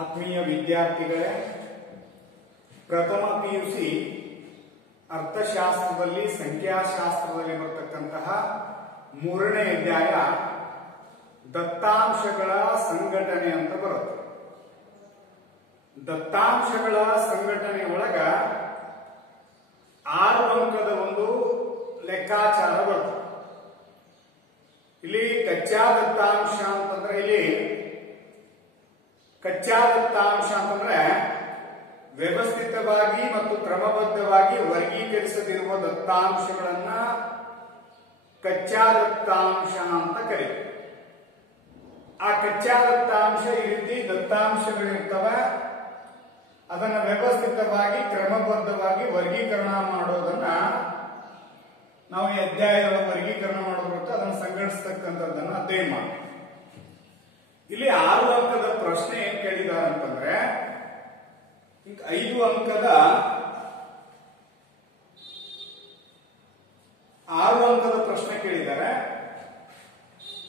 ಆತ್ಮೀಯ ವಿದ್ಯಾರ್ಥಿಗಳೇ, ಪ್ರಥಮ ಪಿಯುಸಿ ಅರ್ಥಶಾಸ್ತ್ರದಲ್ಲಿ ಸಂಖ್ಯಾಶಾಸ್ತ್ರದಲ್ಲಿ ಬರತಕ್ಕಂತಹ ಮೂರನೇ ಅಧ್ಯಾಯ ದತ್ತಾಂಶಗಳ ಸಂಘಟನೆ ಅಂತ ಬರುತ್ತೆ. ದತ್ತಾಂಶಗಳ ಸಂಘಟನೆ ಒಳಗ 6 ಅಂಕದ ಒಂದು ಲೆಕ್ಕಾಚಾರ ಬರುತ್ತೆ. ಇಲ್ಲಿ ಕಚ್ಚಾ ದತ್ತಾಂಶ ಅಂತಂದ್ರೆ ವ್ಯವಸ್ಥಿತವಾಗಿ ಮತ್ತು ಕ್ರಮಬದ್ಧವಾಗಿ ವರ್ಗೀಕರಿಸದಿರುವ ದತ್ತಾಂಶಗಳನ್ನ ಕಚ್ಚಾ ದತ್ತಾಂಶ ಅಂತ ಕರೀತಾರೆ. ಆ ಕಚ್ಚಾ ದತ್ತಾಂಶ ಈ ರೀತಿ ದತ್ತಾಂಶಗಳಿರ್ತವೆ, ಅದನ್ನ ವ್ಯವಸ್ಥಿತವಾಗಿ ಕ್ರಮಬದ್ಧವಾಗಿ ವರ್ಗೀಕರಣ ಮಾಡೋದನ್ನ ನಾವು ಈ ಅಧ್ಯಾಯದ ವರ್ಗೀಕರಣ ಮಾಡೋದಿರುತ್ತೆ, ಅದನ್ನು ಸಂಘಟಿಸತಕ್ಕಂಥದ್ದನ್ನ ಅಧ್ಯಯನ ಮಾಡಿ. ಇಲ್ಲಿ 6 ಅಂಕದ ಪ್ರಶ್ನೆ ಏನ್ ಕೇಳಿದ್ದಾರೆ ಅಂತಂದ್ರೆ 5 ಅಂಕದ 6 ಅಂಕದ ಪ್ರಶ್ನೆ ಕೇಳಿದ್ದಾರೆ.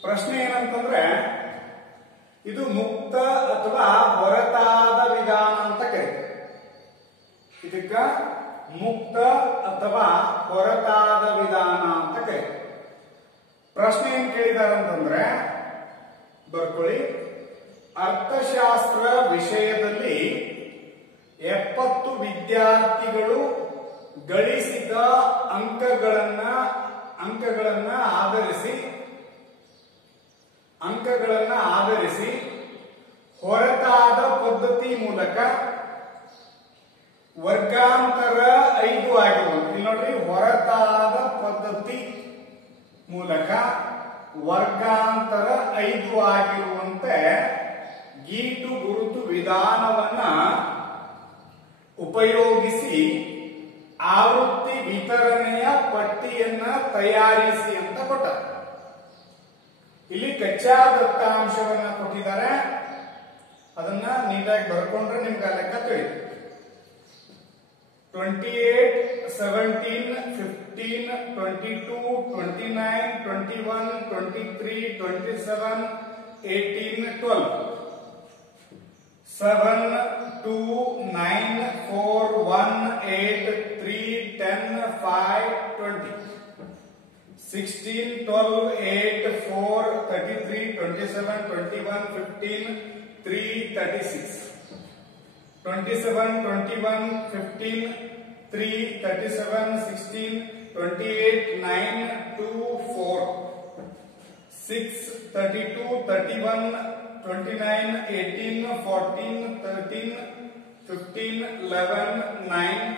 ಪ್ರಶ್ನೆ ಏನಂತಂದ್ರೆ ಇದು ಮುಕ್ತ ಅಥವಾ ಹೊರತಾದ ವಿಧಾನ ಅಂತ ಕರೀತಾರೆ. ಇದಕ್ಕ ಮುಕ್ತ ಅಥವಾ ಹೊರತಾದ ವಿಧಾನ ಅಂತ ಕರೀತಾರೆ. ಪ್ರಶ್ನೆ ಏನ್ ಕೇಳಿದ್ದಾರೆ ಅಂತಂದ್ರೆ ಬರ್ಕೊಳ್ಳಿ, ಅರ್ಥಶಾಸ್ತ್ರ ವಿಷಯದಲ್ಲಿ 70 ವಿದ್ಯಾರ್ಥಿಗಳು ಗಳಿಸಿದ ಅಂಕಗಳನ್ನ ಆಧರಿಸಿ ಹೊರತಾದ ಪದ್ಧತಿ ಮೂಲಕ ವರ್ಗಾಂತರ 5 ಆಗಿರುವಂತೆ. ಇಲ್ಲಿ ನೋಡ್ರಿ, ಹೊರತಾದ ಪದ್ಧತಿ ಮೂಲಕ ವರ್ಗಾಂತರ 5 ಆಗಿರುವಂತೆ ಗೀಟು ಗುರುತು ವಿಧಾನವನ್ನ ಉಪಯೋಗಿಸಿ ಆವೃತ್ತಿ ವಿತರಣೆಯ ಪಟ್ಟಿಯನ್ನ ತಯಾರಿಸಿ ಅಂತ ಕೊಟ್ಟಾರೆ. ಇಲ್ಲಿ ಕಚ್ಚಾ ದತ್ತಾಂಶವನ್ನ ಕೊಟ್ಟಿದ್ದಾರೆ, ಅದನ್ನ ನೀಟಾಗಿ ಬರ್ಕೊಂಡ್ರೆ ನಿಮ್ಗೆ ಆ ಲೆಕ್ಕ ತಿಳಿಯುತ್ತೆ. 28, 17, 15, 22, 29, 21, 23, 27, 18, 12. 7, 2, 9, 4, 1, 8, 3, 10, 5, 20. 16, 12, 8, 4, 33, 27, 21, 15, 3, 36. 27, 21, 15, 3, 37, 16, 28, 9, 2, 4. 6, 32, 31, 29, 18, 14, 13, 15, 11, 9,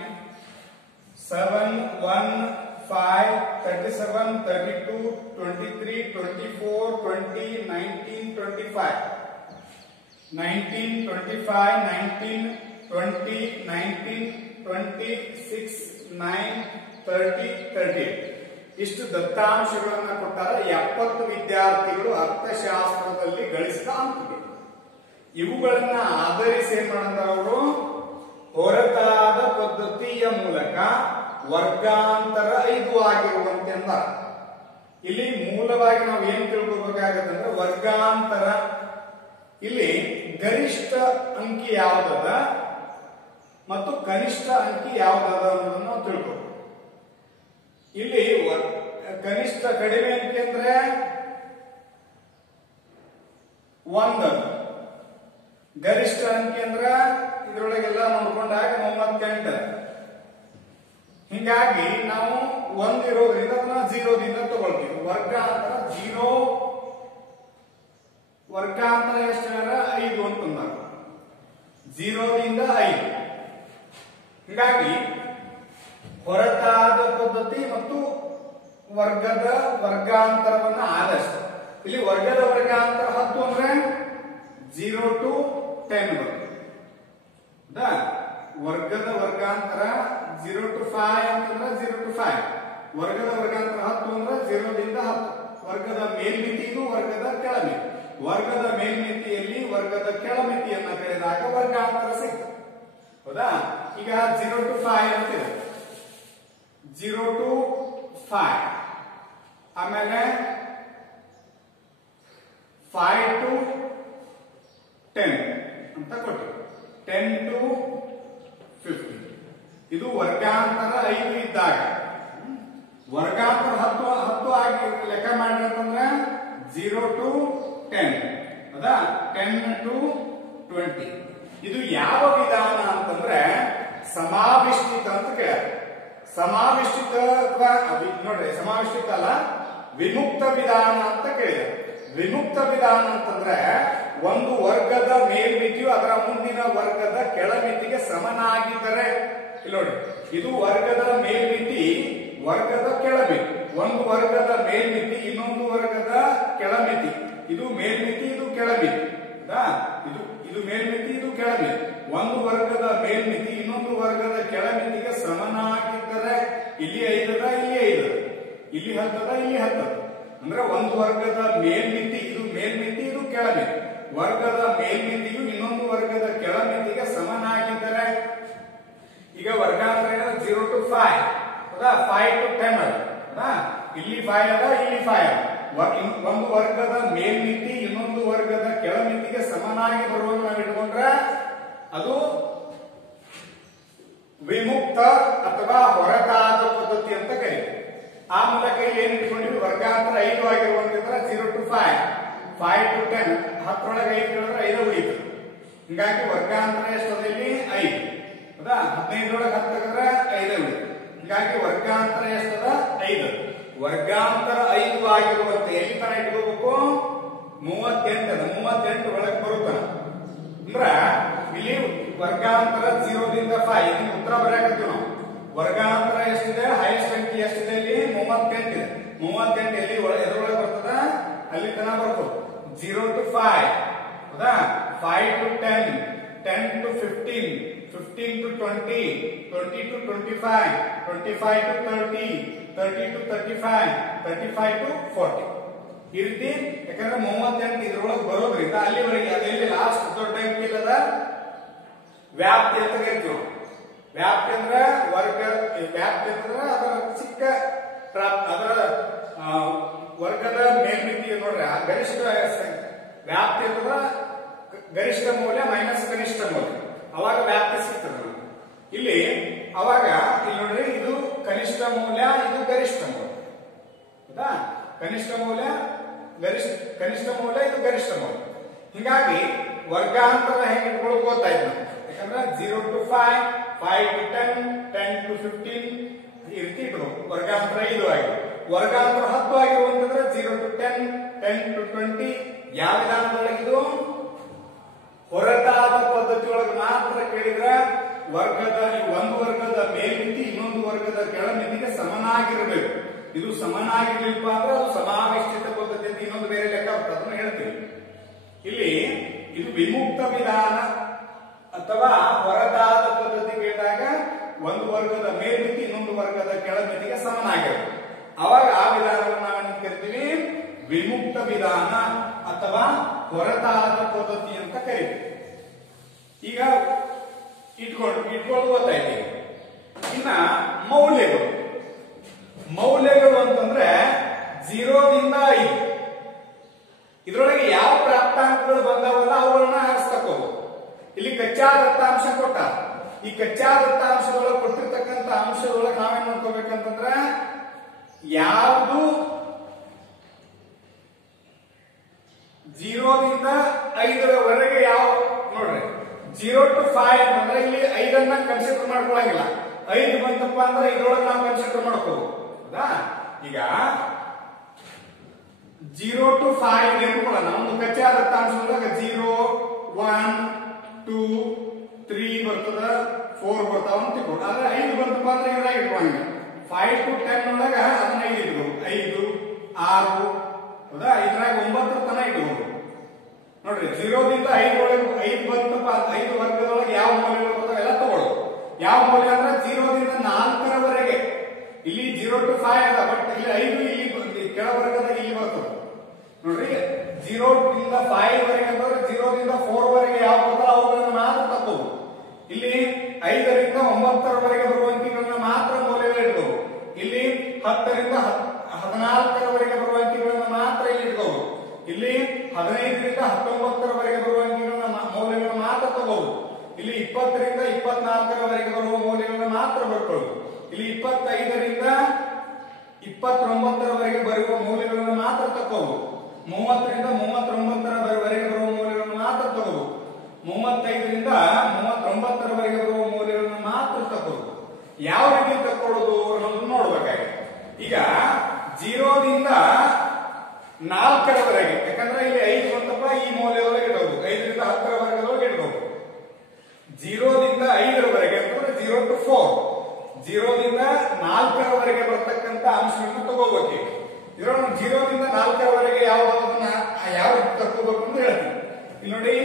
7, 1, 5, 37, 32, 23, 24, 20, 19, 25. 19, 25, 19, 20, 19, 26, 9, 30, 30. ಇಷ್ಟು ದತ್ತಾಂಶಗಳನ್ನ ಕೊಟ್ಟಾರೆ. 70 ವಿದ್ಯಾರ್ಥಿಗಳು ಅರ್ಥಶಾಸ್ತ್ರದಲ್ಲಿ ಗಳಿಸಿದ ಅಂಕಗಳು. ಇವುಗಳನ್ನ ಆಧರಿಸಿ ಏನ್ ಮಾಡಿದಾರೆ ಅವರು, ಹೊರತಾದ ಪದ್ಧತಿಯ ಮೂಲಕ ವರ್ಗಾಂತರ 5 ಆಗಿರುವಂತೆ ಅಂದ. ಇಲ್ಲಿ ಮೂಲವಾಗಿ ನಾವು ಏನ್ ತಿಳ್ಕೊಬೇಕಾಗತ್ತಂದ್ರೆ ವರ್ಗಾಂತರ, ಇಲ್ಲಿ ಗರಿಷ್ಠ ಅಂಕಿ ಯಾವ್ದದ ಮತ್ತು ಕನಿಷ್ಠ ಅಂಕಿ ಯಾವ್ದದ ಅನ್ನೋದನ್ನ ನಾವು ತಿಳ್ಕೊಬೇಕು. ಇಲ್ಲಿ ಕನಿಷ್ಠ ಕಡಿಮೆ ಅಂಕಿ ಅಂದ್ರೆ 1, ಗರಿಷ್ಠ ಅಂಕಿ ಅಂದ್ರ ಇದ್ರೊಳಗೆಲ್ಲ ನೋಡ್ಕೊಂಡಾಗ 38. ಹಿಂಗಾಗಿ ನಾವು 1 ಇರೋದ್ರಿಂದ ಅದನ್ನ 0 ದಿಂದ ತಗೊಳ್ತೀವಿ. ವರ್ಗಾಂತರ 0, ವರ್ಗಾಂತರ ಎಷ್ಟು 5 ಅಂತಂದಾಗ 0 ದಿಂದ 5. ಹೀಗಾಗಿ ಹೊರತಾದ ಪದ್ಧತಿ ಮತ್ತು ವರ್ಗದ ವರ್ಗಾಂತರವನ್ನ ಆದಷ್ಟು. ಇಲ್ಲಿ ವರ್ಗದ ವರ್ಗಾಂತರ 10 ಅಂದ್ರೆ 0 to 10 ಬರುತ್ತೆ. ವರ್ಗದ ವರ್ಗಾಂತರ 0 to 5 ಅಂತಂದ್ರೆ 0 to 5. ವರ್ಗದ ವರ್ಗಾಂತರ 10 ಅಂದ್ರೆ 0 ದಿಂದ 10. ವರ್ಗದ ಮೇಲ್ಮಿತಿಗೂ ವರ್ಗದ ಕೆಳಮಿತಿ. ವರ್ಗದ ಮೇಲ್ಮಿತಿಯಲ್ಲಿ ವರ್ಗದ ಕೆಳಮಿತಿಯನ್ನ ಕಳೆದಾಗ ವರ್ಗಾಂತರ ಸಿಗ್ತದೆ. ಹೌದಾ? ಈಗ 0 to 5 ಅಂತಿದೆ. 0 to 5, ಆಮೇಲೆ 5 to 10 ಅಂತ ಕೊಟ್ಟಿವಿ. 10 to 15. ಇದು ವರ್ಗಾಂತರ 5 ಇದ್ದಾಗ. ವರ್ಗಾಂತರ 10 ಆಗಿ ಲೆಕ್ಕ ಮಾಡಿ ಅಂತಂದ್ರೆ 0 to 10 ಹೌದಾ, 10 to 20. ಇದು ಯಾವ ವಿಧಾನ ಅಂತಂದ್ರೆ ಸಮಾವಿಷ್ಟಿತ ಅಂತ ಕೇಳ್ಯಾರ. ಸಮಾವಿಷ್ಟಿತ ಅಥವಾ ನೋಡ್ರಿ, ಸಮಾವಿಷ್ಟಿತ ಅಲ್ಲ, ವಿಮುಕ್ತ ವಿಧಾನ ಅಂತ ಕೇಳಿದೆ. ವಿಮುಕ್ತ ವಿಧಾನ ಅಂತಂದ್ರೆ ಒಂದು ವರ್ಗದ ಮೇಲ್ಮಿತಿಯು ಅದರ ಮುಂದಿನ ವರ್ಗದ ಕೆಳಮಿತಿಗೆ ಸಮನಾಗಿದ್ದರೆ, ಇಲ್ಲಿ ನೋಡಿ, ಇದು ವರ್ಗದ ಮೇಲ್ಮಿತಿ, ವರ್ಗದ ಕೆಳಮಿತಿ. ಒಂದು ವರ್ಗದ ಮೇಲ್ಮಿತಿ ಇನ್ನೊಂದು ವರ್ಗದ ಕೆಳಮಿತಿ. ಇದು ಮೇಲ್ಮಿತಿ, ಇದು ಕೆಳಮಿತಿ. ಇದು ಮೇಲ್ಮಿತಿ, ಇದು ಕೆಳಮಿತಿ. ಒಂದು ವರ್ಗದ ಮೇಲ್ಮಿತಿ ಇನ್ನೊಂದು ವರ್ಗದ ಕೆಳಮಿತಿಗೆ ಸಮನಾಗಿದ್ದರೆ, ಇಲ್ಲಿ 5 ಅದ, ಇಲ್ಲಿ 5 ಅದ, ಇಲ್ಲಿ 10 ಅದ, ಇಲ್ಲಿ 10 ಅದ. ಅಂದ್ರೆ ಒಂದು ವರ್ಗದ ಮೇಲ್ಮಿತಿ, ಇದು ಮೇಲ್ಮಿತಿ, ಇದು ಕೆಳಮಿತಿ. ವರ್ಗದ ಮೇಲ್ಮಿತಿಯು ಇನ್ನೊಂದು ವರ್ಗದ ಕೆಳಮಿತಿಗೆ ಸಮನಾಗಿದ್ದರೆ, ಈಗ ವರ್ಗಾಂತರ 0 to 5 ಹೌದಾ, 5 to 10 ಅದ, ಇಲ್ಲಿ 5 ಅದ, ಇಲ್ಲಿ 5 ಅದ. ಒಂದು ವರ್ಗದ ಮೇಲ್ಮಿತಿ ಇನ್ನೊಂದು ವರ್ಗದ ಕೆಳಮಿತಿಗೆ ಸಮನಾಗಿ ಬರುವಂತ ನಾವು ಇಟ್ಕೊಂಡ್ರೆ ಅದು ವಿಮುಕ್ತ ಅಥವಾ ಹೊರತಾದ ಪದ್ಧತಿ ಅಂತ ಕರೀತೀವಿ. ಆ ಮೂಲಕ ಇಲ್ಲಿ ಏನ್ ಇಟ್ಕೊಂಡಿವಿ, ವರ್ಗಾಂತರ 5 ಆಗಿರುವಂತಂದ್ರೆ 0 to 5, 5 to 10, 10 ಒಳಗೆ 5 ಕಳೆದ್ರೆ 5 ಉಳಿತು. ಹಿಂಗಾಗಿ ವರ್ಗಾಂತರ ಎಷ್ಟದ ಇಲ್ಲಿ 5 ಹೌದಾ, 15 ಒಳಗೆ 10 ತೆಗೆದ್ರೆ 5 ಉಳಿತು. ಹಿಂಗಾಗಿ ವರ್ಗಾಂತರ ಎಷ್ಟದ 5. ವರ್ಗಾಂತರ 5 ಆಗಿರುವಂತೆ ಎಲ್ಲಿ ತರ ಇಟ್ಕೋಬೇಕು, 38 ಅದ, 38 ಒಳಗೆ ಬರುತ್ತಾನ. ಅಂದ್ರ ಇಲ್ಲಿ ವರ್ಗಾಂತರ 0 ದಿಂದ 5 ಇದಕ್ಕೆ ಉತ್ತರ ಬರೆಯಕತ್ತೀವಿ ನಾವು. ವರ್ಗಾಂತರ ಎಷ್ಟಿದೆ, ಹೈಯೆಸ್ಟ್ ಅಂಕಿ ಎಷ್ಟಿದೆ, ಇಲ್ಲಿ 38 ಇದೆ. 38 ಎಲ್ಲಿ ಎದ್ರೊಳಗೆ ಬರ್ತದ, ಅಲ್ಲಿ ತನ ಬರ್ತದೆ. 0 to 5 ಹೌದಾ, 5 to 10, 10 to 15, 15 to 20, 20 to 25, 25 to 30, 30 to 35, 35 to 40. ಈ ರೀತಿ ಯಾಕಂದ್ರೆ 38 ಇದ್ರೊಳಗೆ ಬರೋದ್ರಿಂದ ಅಲ್ಲಿವರೆಗೆ ಅದೆಲ್ಲಿ ಲಾಸ್ಟ್ ದೊಡ್ಡ ಅಂಕಿ ಇಲ್ಲದ ವ್ಯಾಪ್ತಿ ಅಂತ ಕರಿತೀವಿ. ವ್ಯಾಪ್ತಿ ಅಂದ್ರೆ ವರ್ಗ, ವ್ಯಾಪ್ತಿ ಅಂದ್ರೆ ಅದರ ಚಿಕ್ಕ ಅದರ ವರ್ಗದ ಮೇಲ್ಮಿತಿ ನೋಡ್ರಿ, ಗರಿಷ್ಠ ವ್ಯಾಪ್ತಿ ಅಂದ್ರೆ ಗರಿಷ್ಠ ಮೌಲ್ಯ ಮೈನಸ್ ಕನಿಷ್ಠ ಮೌಲ್ಯ, ಅವಾಗ ವ್ಯಾಪ್ತಿ ಸಿಗ್ತದೆ. ಇಲ್ಲಿ ಅವಾಗ ಇಲ್ಲಿ ನೋಡ್ರಿ, ಇದು ಕನಿಷ್ಠ ಮೌಲ್ಯ, ಇದು ಗರಿಷ್ಠ ಮೌಲ್ಯ ಹೌದಾ, ಕನಿಷ್ಠ ಮೌಲ್ಯ ಕನಿಷ್ಠ ಮೌಲ್ಯ, ಇದು ಗರಿಷ್ಠ ಮೌಲ್ಯ. ಹಿಂಗಾಗಿ ವರ್ಗಾಂತರ ಹೆಂಗ್ ಇಟ್ಕೊಳ್ಳೋದು ಗೊತ್ತಾಯ್ತು ನಮ್ಗೆ. ಯಾಕಂದ್ರೆ 0 to 5, 5 to 10, 10 to 15 ಈ ರೀತಿ ಇಟ್ಬೇಕು. ವರ್ಗಾಂತರ 5 ಆಗಿದೆ. ವರ್ಗಾಂತರ 10 ಆಗಿರುವಂತಂದ್ರೆ 0 to 10, 10 to 20. ಯಾವ ವಿಧಾನದೊಳಗಿದು, ಹೊರತಾದ ಪದ್ಧತಿ ಒಳಗೆ ಮಾತ್ರ ಕೇಳಿದ್ರೆ ವರ್ಗದ ಒಂದು ವರ್ಗದ ಮೇಲ್ಮಿತಿ ಇನ್ನೊಂದು ವರ್ಗದ ಕೆಳಮಿತಿಗೆ ಸಮನಾಗಿರಬೇಕು. ಇದು ಸಮನಾಗಿರ್ಲಿಲ್ಪ ಅಂದ್ರೆ ಅದು ಸಮಾವಿಷ್ಟಿತ ಪದ್ಧತಿ ಅಂತ ಇನ್ನೊಂದು ಬೇರೆ ಲೆಕ್ಕ ಬರ್ತದೆ, ಅದನ್ನು ಹೇಳ್ತೀವಿ. ಇಲ್ಲಿ ಇದು ವಿಮುಕ್ತ ವಿಧಾನ ಅಥವಾ ಹೊರತಾದ ಪದ್ಧತಿ ಕೇಳಿದಾಗ ಒಂದು ವರ್ಗದ ಮೇಲ್ಮಿತಿ ಇನ್ನೊಂದು ವರ್ಗದ ಕೆಳಮಿತಿಗೆ ಸಮನಾಗಿರಬೇಕು. ಅವಾಗ ಆ ವಿಧಾನವನ್ನು ನಾವೇನು ಕರಿತೀವಿ, ವಿಮುಕ್ತ ವಿಧಾನ ಅಥವಾ ಹೊರತಾದ ಪದ್ಧತಿ ಅಂತ ಕರಿತೀವಿ. ಈಗ ಇಟ್ಕೊಂಡು ಗೊತ್ತಾಯ್ತು. ಇನ್ನ ಮೌಲ್ಯಗಳು, ಮೌಲ್ಯಗಳು ಅಂತಂದ್ರೆ 0 ದಿಂದ 5 ಇದ್ರೊಳಗೆ ಯಾವ ಪ್ರಾಪ್ತಾಂಕಗಳು ಬಂದವಲ್ಲ ಅವುಗಳನ್ನ ಆರಿಸ್ತಕ್ಕೋದು. ಇಲ್ಲಿ ಕಚ್ಚಾ ದತ್ತಾಂಶ ಕೊಟ್ಟ, ಈ ಕಚ್ಚಾ ದತ್ತಾಂಶದೊಳಗೆ ಕೊಟ್ಟಿರ್ತಕ್ಕಂಥ ಅಂಶದೊಳಗೆ ನಾವೇನ್ ನೋಡ್ಕೋಬೇಕಂತಂದ್ರ ಯಾವುದು 0 ದಿಂದ 5ರವರೆಗೆ ಯಾವ ನೋಡ್ರಿ, 0 to 5 ಅಂದ್ರೆ ಇಲ್ಲಿ 5ಅನ್ನ ಕನ್ಸಿಡರ್ ಮಾಡ್ಕೊಳಂಗಿಲ್ಲ. 5 ಬಂತಪ್ಪ ಅಂದ್ರೆ ಇದ್ರೊಳಗೆ ನಾವು ಕನ್ಸಿಡರ್ ಮಾಡ್ಕೋಬಹುದು ಹೌದಾ. ಈಗ 0 to 5 ನೆನ್ಕೊಳ್ಳೋಣ. ಒಂದು ಕಚ್ಚಾ ದತ್ತಾಂಶದೊಳಗೆ 0, 1, 2, 3 ಬರ್ತದ, 4 ಬರ್ತಾವ ಅಂತ ತಿಳ್ಕೊಂಡು. ಆದ್ರೆ 5 ಬಂತಪ್ಪ ಅಂದ್ರೆ ಇದ್ರಾಗ ಇಟ್ಕೊಂಡಂಗಿಲ್ಲ. 5 to 10 ಒಳಗ ಅದನ್ನ 5 ಇಟ್ಕೋಬೇಕು. 5, 6 ಹೌದಾ, ಇದ್ರಾಗ 9 ತನ ಇಟ್ಕೋಬೇಕು. ನೋಡ್ರಿ, 0 ದಿಂದ 5 ಒಳಗೆ 5 ಬಂತಪ್ಪ, 5 ವರ್ಗದೊಳಗೆ ಯಾವ ಮೌಲ್ಯಗಳು ಬರ್ತಾವ ಎಲ್ಲ ತಗೊಳ್ಳೋದು. ಯಾವ ಮೌಲ್ಯ ಅಂದ್ರೆ 0 ದಿಂದ 4ರವರೆಗೆ. ಇಲ್ಲಿ 0 to 5 ಅದ, ಬಟ್ ಇಲ್ಲಿ 5 ಇಲ್ಲಿ ಕೆಳವರ್ಗದ ಇಲ್ಲಿ ಬರ್ತದೆ ನೋಡ್ರಿ. 0 ದಿಂದ 5 ವರೆಗೆ ಅಂದ್ರೆ 0 ದಿಂದ 4 ವರೆಗೆ ಯಾವ ಬರ್ತಾವ ಅವುಗಳನ್ನ ಮಾತ್ರ ತಕ್ಕೋಬಹುದು. ಇಲ್ಲಿ 5 ರಿಂದ 9ರವರೆಗೆ ಬರುವ ಅಂಕಿಗಳನ್ನ ಮಾತ್ರ ಮೌಲ್ಯಗಳು ಇಟ್ಕೋಬಹುದು. ಇಲ್ಲಿ 10 ರಿಂದ 14ರವರೆಗೆ ಬರುವ ಅಂಕಿಗಳನ್ನ ಮಾತ್ರ ಇಲ್ಲಿ ಇಟ್ಕೋಬಹುದು. ಇಲ್ಲಿ 15 ರಿಂದ 19ರವರೆಗೆ ಬರುವ ಅಂಕಿಗಳನ್ನ ಮೌಲ್ಯಗಳನ್ನ ಮಾತ್ರ ತಗೋಬಹುದು. ಇಲ್ಲಿ 20 ರಿಂದ 24ರವರೆಗೆ ಬರುವ ಮೌಲ್ಯಗಳನ್ನು ಮಾತ್ರ ಬರ್ಕೊಳ್ಳೋದು. ಇಲ್ಲಿ 25ರಿಂದ 29ರವರೆಗೆ ಬರುವ ಮೌಲ್ಯಗಳನ್ನು ಮಾತ್ರ ತಕ್ಕೋಬಹುದು. 30ರಿಂದ 39ರವರೆಗೆ ಬರುವ ಮೌಲ್ಯಗಳನ್ನು ಮಾತ್ರ ತಗೋಬಹುದು. 35ರಿಂದ 39ರವರೆಗೆ ಬರುವ ಮೌಲ್ಯಗಳನ್ನು ಮಾತ್ರ ತಕ್ಕೋಬಹುದು. ಯಾವ ರೀತಿ ತಕ್ಕೊಳ್ಳೋದು ಅನ್ನೋದನ್ನು ನೋಡ್ಬೇಕಾಗಿದೆ. ಈಗ 0ದಿಂದ 4ರವರೆಗೆ, ಯಾಕಂದ್ರೆ ಇಲ್ಲಿ 5 ಬಂತಪ್ಪ, ಈ ಮೌಲ್ಯದೊಳಗೆ ಇಡಬಹುದು. 5ರಿಂದ 10ರವರೆಗೆ ಇಡಬಹುದು. 0ದಿಂದ 5ರವರೆಗೆ ಅಂತಂದ್ರೆ 0 to 4, 0ದಿಂದ 4ರವರೆಗೆ ಬರ್ತಕ್ಕಂಥ ಅಂಶವನ್ನು ತಗೋಬೇಕು. ಇದರೊಳಗೆ 0ದಿಂದ 4ರವರೆಗೆ ಯಾವ ರೀತಿ ತಗೋಬೇಕು ಅಂತ ಹೇಳ್ತೀನಿ. ಇಲ್ಲಿ ನೋಡಿ,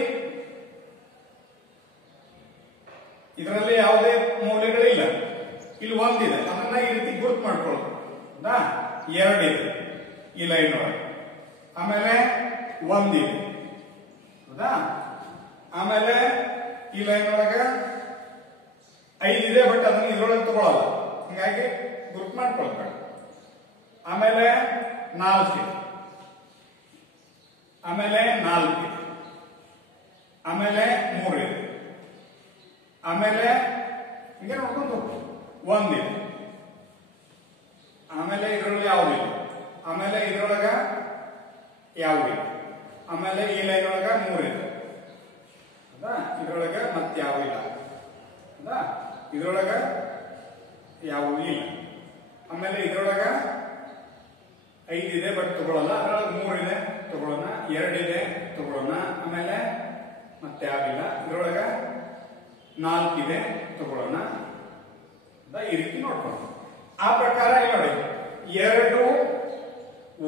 ಇದರಲ್ಲಿ ಯಾವುದೇ ಮೌಲ್ಯಗಳಿಲ್ಲ. ಇಲ್ಲಿ 1 ಇದೆ, ಅದನ್ನ ಈ ರೀತಿ ಗುರುತು ಮಾಡ್ಕೊಳ್ಳೋದು. 2 ಇದೆ ಈ ಲೈನ್ ಒಳಗೆ, ಆಮೇಲೆ 1 ಇದೆ, ಹೌದಾ? ಆಮೇಲೆ ಈ ಲೈನ್ ಒಳಗೆ 5 ಇದೆ, ಬಟ್ ಅದನ್ನ ಇದ್ರೊಳಗೆ ತಗೊಳ್ಳಲ್ಲ, ಹಿಂಗಾಗಿ ಗುರುತು ಮಾಡ್ಕೊಳ್ಬೇಡ. ಆಮೇಲೆ 4 ಇದೆ, ಆಮೇಲೆ 4 ಇದೆ, ಆಮೇಲೆ 3 ಇದೆ, ಆಮೇಲೆ ಹಿಂಗೆ ನೋಡ್ಕೊಂಡು 1 ಇದೆ, ಆಮೇಲೆ ಇದರಲ್ಲಿ ಯಾವುದಿಲ್ಲ, ಆಮೇಲೆ ಇದ್ರೊಳಗ ಯಾವುದಿಲ್ಲ, ಆಮೇಲೆ ಈ ಲೈನ್ ಒಳಗ 3 ಇದೆ, ಹೌದಾ? ಇದ್ರೊಳಗ ಮತ್ತೆ ಯಾವ ಇಲ್ಲ, ಹೌದಾ? ಇದ್ರೊಳಗ ಯಾವ ಇಲ್ಲ, ಆಮೇಲೆ ಇದ್ರೊಳಗ 5 ಇದೆ, ಬಟ್ ತಗೊಳ್ಳಲ್ಲ. ಅದ್ರೊಳಗೆ 3 ಇದೆ, ತಗೊಳ್ಳೋಣ. 2 ಇದೆ, ತಗೊಳ್ಳೋಣ. ಆಮೇಲೆ ಮತ್ತೆ ಯಾವಿಲ್ಲ. ಇದ್ರೊಳಗ 4 ಇದೆ, ತಗೊಳ್ಳೋಣ. ಈ ರೀತಿ ನೋಡ್ಕೊಳ್ಳೋಣ. ಆ ಪ್ರಕಾರ ನೋಡಿ, 2,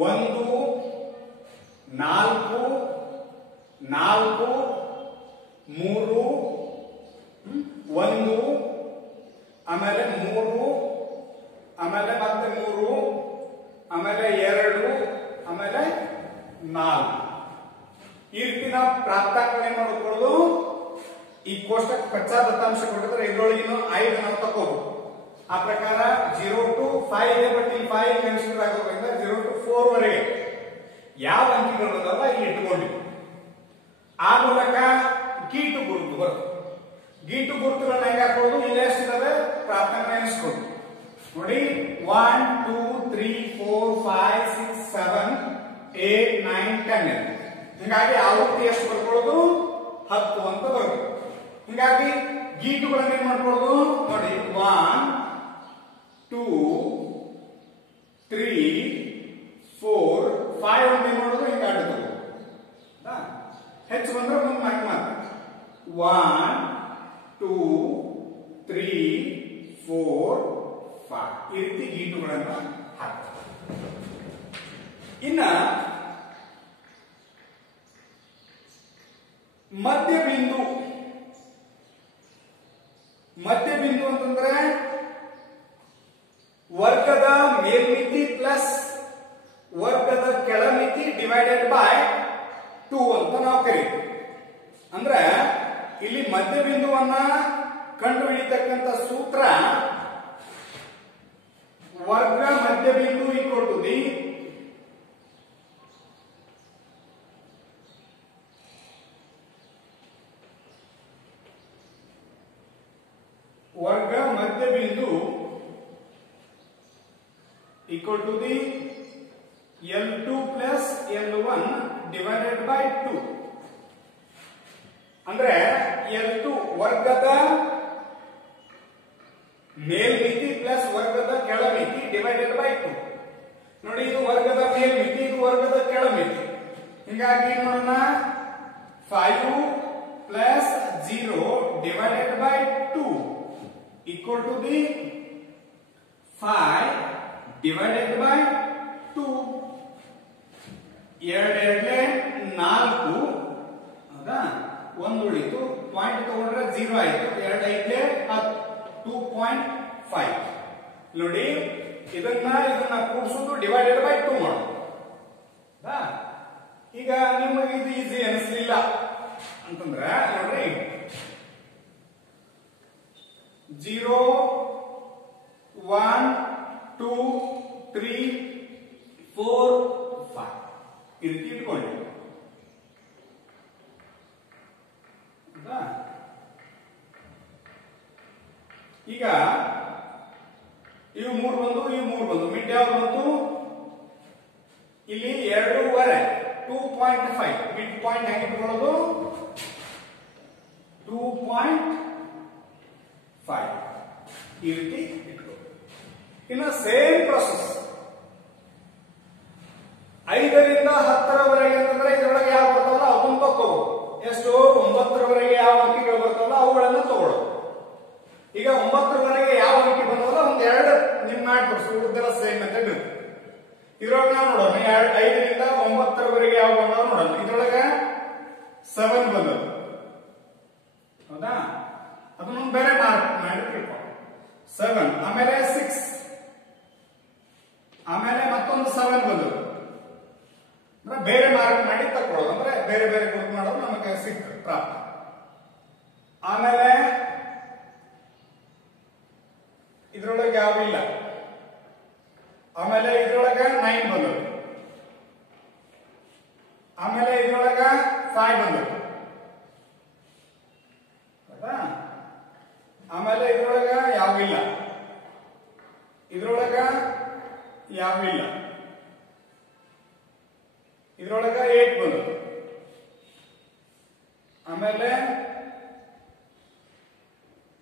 1, 4, 4, 3, 1, ಆಮೇಲೆ 3, ಆಮೇಲೆ ಮತ್ತೆ 3, ಆಮೇಲೆ 2, ಆಮೇಲೆ 4. ಈ ರೀತಿ ನಾವು ಪ್ರಾಪ್ತಾಂಕಗಳನ್ನ ನೋಡ್ಕೊಳ್ಳೋದು. ಈ ಕೋಷ್ಟಕ ಕಚ್ಚಾ ದತ್ತಾಂಶ ಕೊಟ್ಟಿದ್ರೆ ಇದ್ರೊಳಗಿನ 5 ನಾವು ತಗೋಬಹುದು. ಆ ಪ್ರಕಾರ 0 to 5 ಇದೆ, ಬಟ್ ಈ 5 ಕನ್ಸಿಡರ್ ಆಗೋದ್ರಿಂದ 0 to 4 ವರೆಗೆ ಯಾವ ಅಂಕಿಗಳು ಬಂದವ ಇಲ್ಲಿ ಇಟ್ಟುಕೊಂಡಿವಿ. ಆ ಮೂಲಕ ಗೀಟು ಗುರುತು ಬರುತ್ತೆ. ಗೀಟು ಗುರುತುಗಳನ್ನ ಹೆಂಗೆ ಹಾಕೋದು? ಇಲ್ಲಿ ಎಷ್ಟಿದಾವೆ ಪ್ರಾಪ್ತಾಂಕ ಎಣಿಸ್ಕೊಂಡು ನೋಡಿ. 1, 2, 3, 4, 5, 6, 7, 8, 9, 10. ಹಿಂಗಾಗಿ ಆವೃತ್ತಿ ಎಷ್ಟು ಬರ್ಕೊಳ್ಳೋದು? 10 ಅಂತ ಬರುತ್ತೆ. ಹಿಂಗಾಗಿ ಗೀಟುಗಳನ್ನ ಏನ್ ಮಾಡ್ಕೊಳ್ಳೋದು ನೋಡಿ. 1, 2, 3, 4, 5 ಅಂತ ಏನ್ ಮಾಡೋದು? ಹಿಂಗೆ ಆಡುತ್ತದೆ. ಹೆಚ್ಚು ಬಂದ್ರೆ ಮುಂದೆ ಮಾತು 1, 2, 3, 4, 5 ಈ ರೀತಿ ಗೀಟುಗಳನ್ನು ಹಾಕ್ತಾರೆ. ಇನ್ನ ಮಧ್ಯಬಿಂದು. ಮಧ್ಯಬಿಂದು ಅಂತಂದ್ರೆ ವರ್ಗದ ಮೇಲ್ಮಿತಿ ಪ್ಲಸ್ ವರ್ಗದ ಕೆಳಮಿತಿ ಡಿವೈಡೆಡ್ ಬೈ 2 ಅಂತ ನಾವು ಕರೀತೀವಿ. ಅಂದ್ರೆ ಇಲ್ಲಿ ಮಧ್ಯಬಿಂದುವನ್ನ ಕಂಡುಹಿಡಿತಕ್ಕಂಥ ಸೂತ್ರ ವರ್ಗ ಮಧ್ಯಬಿಂದು ಈಕ್ವಲ್ ಟು ದಿ ವರ್ಗ ಮಧ್ಯಬಿಂದು equal to the L2 plus L1 divided by 2. ಅಂದ್ರೆ L2 ವರ್ಗದ ಮೇಲ್ಮಿತಿ ಪ್ಲಸ್ ವರ್ಗದ ಕೆಳಮಿತಿ ಡಿವೈಡೆಡ್ ಬೈ 2. ನೋಡಿ, ಇದು ವರ್ಗದ ಮೇಲ್ಮಿತಿ, ಇದು ವರ್ಗದ ಕೆಳಮಿತಿ. ಹಿಂಗಾಗಿ ನೋಡೋಣ, 5 plus 0 divided by 2 equal to the 5 divided by 2. 2 4, ಹೌದಾ? 1 ಉಳಿತು, ಪಾಯಿಂಟ್ ತಗೊಂಡ್ರೆ 0 ಆಯ್ತು. 2 5 10, 2.5. ನೋಡಿ, ಇದನ್ನ ಕೂಡಿಸೋದು ಡಿವೈಡೆಡ್ ಬೈ 2 ಮಾಡೋದು. ಈಗ ನಿಮಗೆ ಇದು ಈಸಿ ಅನಿಸ್ಲಿಲ್ಲ ಅಂತಂದ್ರೆ ನೋಡ್ರಿ, 0, 1, 2, 3, 4, 5 ಈ ರೀತಿ ಇಟ್ಕೊಳ್ಳಿ. ಈಗ ಇವು 3 ಬಂದು ಇವು 3 ಬಂದು ಮಿಡ್ ಯಾವ್ದು ಬಂತು ಇಲ್ಲಿ 2.5 2.5 ಮಿಡ್ ಪಾಯಿಂಟ್ ಹೇಗೆ ಇಟ್ಕೊಳ್ಳೋದು 2.5 ಈ ರೀತಿ ಇಟ್ಕೊಳ್ಳೋದು. ಇನ್ನು ಸೇಮ್ ಪ್ರೊಸೆಸ್ 5 ರಿಂದ 10 ರವರೆಗೆ ಅಂತಂದ್ರೆ ಇದರೊಳಗೆ ಯಾವ ಬರ್ತಾವಲ್ಲ ಅದನ್ನ ತಗೋಬಹುದು. ಎಷ್ಟು 9 ರವರೆಗೆ ಯಾವ ಅಂಕಿಗಳು ಬರ್ತಾವಲ್ಲ ಅವುಗಳನ್ನ ತಗೊಳ್ಳೋದು. ಈಗ 9 ರವರೆಗೆ ಯಾವ ಅಂಕಿ ಬಂದವಲ್ಲ ಒಂದೆರಡು ನಿಮ್ ಮಾಡಿ ತೋರಿಸಿ ಉಳಿದೆಲ್ಲ ಸೇಮ್ ಮೆಥಡ್ ಇರುತ್ತೆ. ಇದ್ರೊಳಗೆ ನಾವು ನೋಡೋಣ 5 ರಿಂದ 9 ರವರೆಗೆ ಯಾವ ಬಂದವ ನೋಡೋಣ. ಇದ್ರೊಳಗೆ 7 ಬಂದದ್ದು ಹೌದಾ, ಅದನ್ನ ಬೇರೆ ಮಾರ್ಕ್ ಮಾಡಿ ತಿಳ್ಕೊಂಡು 7 ಆಮೇಲೆ 6 ಆಮೇಲೆ ಮತ್ತೊಂದು 7 ಬಂದದ್ದು ಅಂದ್ರೆ ಬೇರೆ ಮಾರ್ಕ್ ಮಾಡಿ ತಕೊಳ್ಳೋದು, ಅಂದ್ರೆ ಬೇರೆ ಬೇರೆ ಗುರುತು ಮಾಡೋದು ನಮಗೆ ಸಿಕ್ತು ಪ್ರಾಪ್ತ. ಆಮೇಲೆ ಇದ್ರೊಳಗೆ ಯಾವ ಇಲ್ಲ. ಆಮೇಲೆ ಇದ್ರೊಳಗ 9 ಬಂದದ್ದು, ಆಮೇಲೆ ಇದ್ರೊಳಗ 5 ಬಂದದ್ದು ಹೌದಾ. ಆಮೇಲೆ ಇದ್ರೊಳಗ ಯಾವ ಇಲ್ಲ, ಇದ್ರೊಳಗ ಯಾವ ಇಲ್ಲ, ಇದ್ರೊಳಗ 8 ಬಂದದ್ದು, ಆಮೇಲೆ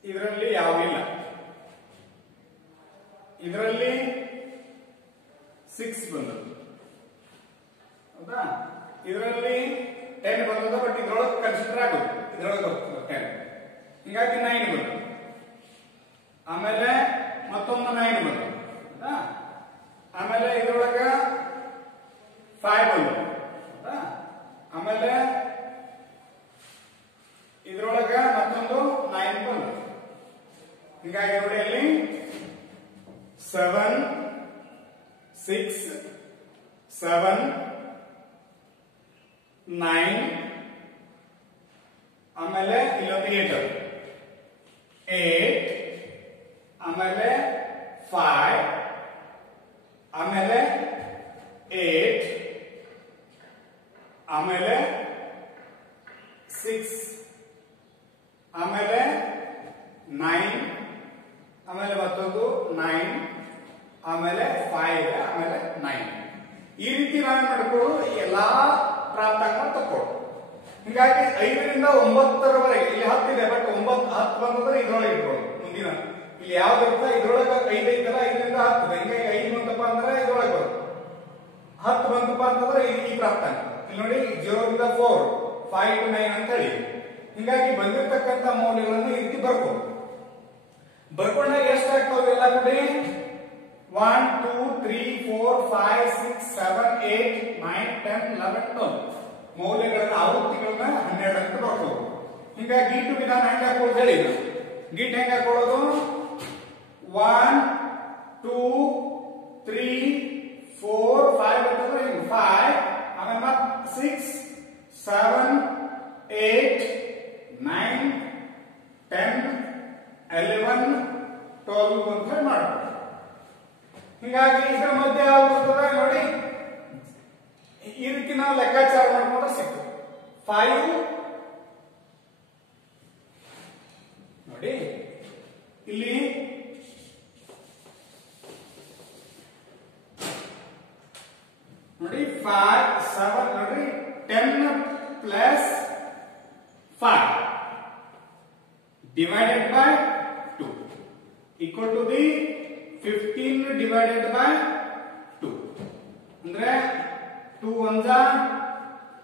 ಇದರಲ್ಲಿ ಯಾವ ಇಲ್ಲ, ಇದರಲ್ಲಿ 6 ಬಂದದ್ದು ಹೌದಾ. ಇದರಲ್ಲಿ 10 ಬಂದದ್ದು, ಬಟ್ ಇದ್ರೊಳಗೆ ಕನ್ಸಿಡರ್ ಆಗೋದು, ಇದ್ರೊಳಗೆ 10 ಹೀಗಾಗಿ 9 ಬಂದದ್ದು. ಆಮೇಲೆ ಮತ್ತೊಂದು 9 ಬಂದದ್ದು ಹೌದಾ. ಆಮೇಲೆ ಇದ್ರೊಳಗ 5 ಬಂದದ್ದು ಹೌದಾ. ಆಮೇಲೆ ಇದ್ರೊಳಗ ಮತ್ತೊಂದು 9 ಬಂದದ್ದು. ಹೀಗಾಗಿ ನೋಡಿ ಅಲ್ಲಿ 7 6 7 9 ಆಮೇಲೆ ಇಲ್ಲೊಂದು 8 ಆಮೇಲೆ 5 ಆಮೇಲೆ 8 ಆಮೇಲೆ 6 ಆಮೇಲೆ 9 ಆಮೇಲೆ ಮತ್ತೊಂದು 9 ಆಮೇಲೆ 5 ಆಮೇಲೆ 9 ಈ ರೀತಿ ನಾವು ಮಾಡ್ಕೊಳ್ಳೋದು. ಈ ಎಲ್ಲಾ ಪ್ರಾಪ್ತಾಂಕ ತಕ್ಕೊಳ್ಳೋದು. ಹೀಗಾಗಿ 5 ರಿಂದ 9 ರವರೆಗೆ ಇಲ್ಲಿ 10 ಇದೆ, ಬಟ್ 9 10 ಬಂದ್ರೆ ಇದ್ರೊಳಗೆ ಇಟ್ಕೊಳ್ಳೋದು. ಮುಂದಿನ ಇಲ್ಲಿ ಯಾವ್ದು ಇರ್ತದೆ ಇದ್ರೊಳಗೆ 5 ಐತಲ್ಲ 5 ರಿಂದ 10 ಹಿಂಗಾಗಿ 5 ಬಂತಪ್ಪ ಅಂದ್ರೆ ಇದ್ರೊಳಗೆ ಬರುತ್ತೆ, 10 ಬಂತಪ್ಪ ಅಂತಂದ್ರೆ ಈ ಪ್ರಾಪ್ತಾಂಕ. ಇಲ್ಲಿ ನೋಡಿ 0 ರಿಂದ 4 5 to 9 ಅಂತ ಹೇಳಿ. ಹೀಗಾಗಿ ಬಂದಿರತಕ್ಕಂತ ಮೌಲ್ಯಗಳನ್ನು ಈ ರೀತಿ ಬರ್ಕೊಂಡು ಬರ್ಕೊಂಡಾಗ ಎಷ್ಟಾಗ್ತಾವೆ ಎಲ್ಲ ಕೂಡಿ 1 2 3 4 5 6 7 8 9 10 11 12 ಮೌಲ್ಯಗಳನ್ನ ಆವೃತ್ತಿಗಳನ್ನ 12 ಅಂತ ಬರ್ಕೋದು. ಹೀಗಾಗಿ ಗೀಟು ವಿಧಾನ ಹೆಂಗೆ ಹಾಕೋದು ಹೇಳಿ. ಗೀಟ್ ಹೆಂಗೆ ಹಾಕೊಳ್ಳೋದು 1 2 3 4 5 ಅಂತಂದ್ರೆ 5 ಆಮೇಲೆ ಮತ್ತೆ 6 7 8 9 10 11 12 ಅಂತ ಮಾಡ್ಬೋದು. ಹೀಗಾಗಿ ಇದರ ಮಧ್ಯೆ ಯಾವ್ದು ನೋಡಿ ಈ ರೀತಿ ನಾವು ಲೆಕ್ಕಾಚಾರ ಮಾಡ್ಕೊಂಡ್ರೆ ಸಿಗ್ತದೆ. 5 ನೋಡಿ ಇಲ್ಲಿ ನೋಡಿ 5 7 ನೋಡಿ 10 plus 5 divided by 2 equal to the 15 divided by 2 ಅಂದ್ರೆ 2 1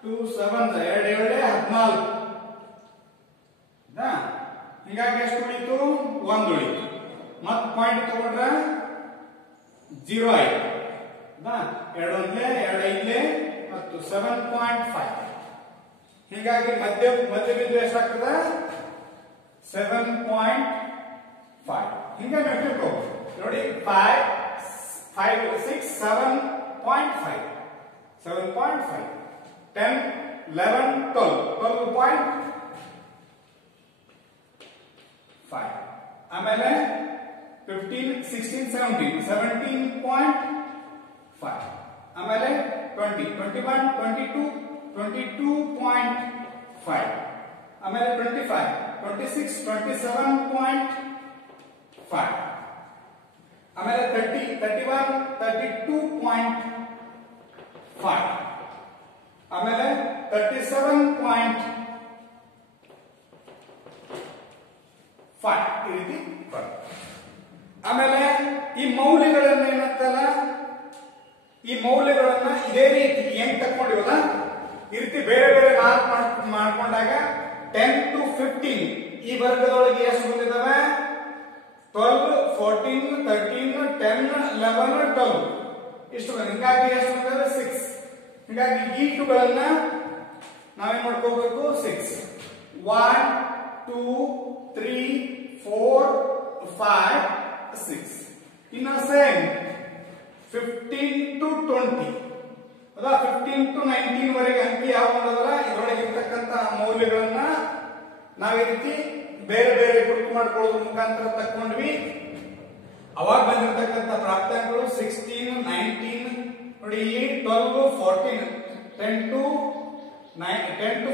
2 7 2 14 ಹೀಗಾಗಿ ಎಷ್ಟು ಉಳಿತು 1 ಉಳಿತು. ಮತ್ ಪಾಯಿಂಟ್ ತಗೊಂಡ್ರೆ 0 ಆಯ್ತು 2 1 2 5 ಮತ್ತು 7.5. ಹೀಗಾಗಿ ಮಧ್ಯ ಬಿಂದು ಎಷ್ಟಾಗ್ತದೆ 7.5. ಹೀಗಾಗಿ ನಾವು ತಿಳ್ಕೋಬಹುದು ನೋಡಿ 5 5 6 7.5 7.5 10 11 12 12.5 ಆಮೇಲೆ 15 16 17 17.5 ಆಮೇಲೆ 20 21 22 22.5 ಆಮೇಲೆ 25 26 27.5 ಆಮೇಲೆ 30 31 32.5 ಆಮೇಲೆ 37.5 ಈ ರೀತಿ ಬರುತ್ತೆ. ಆಮೇಲೆ ಈ ಮೌಲ್ಯಗಳನ್ನ ಏನಂತಲ್ಲ, ಈ ಮೌಲ್ಯಗಳನ್ನ ಇದೇ ರೀತಿ ಹೆಂಗ್ ತಕೊಂಡಿವಲ್ಲ ಈ ರೀತಿ ಬೇರೆ ಬೇರೆ ಮಾರ್ಕ್ ಮಾಡ್ಕೊಂಡಾಗ 10 to 15 ಈ ವರ್ಗದೊಳಗೆ ಎಷ್ಟು ಬಂದಿದ್ದಾವೆ? 12 14 13 10 11 12 ಇಷ್ಟು ಬಂದ. ಹಿಂಗಾಗಿ ಎಷ್ಟು ಬಂದಿದೆ? 6. ಹಿಂಗಾಗಿ ಈ ಟುಗಳನ್ನ ನಾವೇನ್ ಮಾಡ್ಕೋಬೇಕು? 6 1 2 3 4 5 6. ಇನ್ನ ಸೇಮ್ 15 to 20 ಅದ 15 to 19 ವರೆಗೆ ಅಂಕಿ ಯಾವ ಬಂದದಲ್ಲ ಇದರೊಳಗೆ ಇರ್ತಕ್ಕಂತ ಮೌಲ್ಯಗಳನ್ನ ನಾವು ಈ ರೀತಿ ಬೇರೆ ಬೇರೆ ಗುರುತು ಮಾಡ್ಕೊಳ್ಳೋದ್ರ ಮುಖಾಂತರ ತಕ್ಕೊಂಡ್ವಿ. ಅವಾಗ ಬಂದಿರತಕ್ಕಂತ ಪ್ರಾಪ್ತಾಂಕಗಳು 16 19 ನೋಡಿ, ಇಲ್ಲಿ 12 14 10 to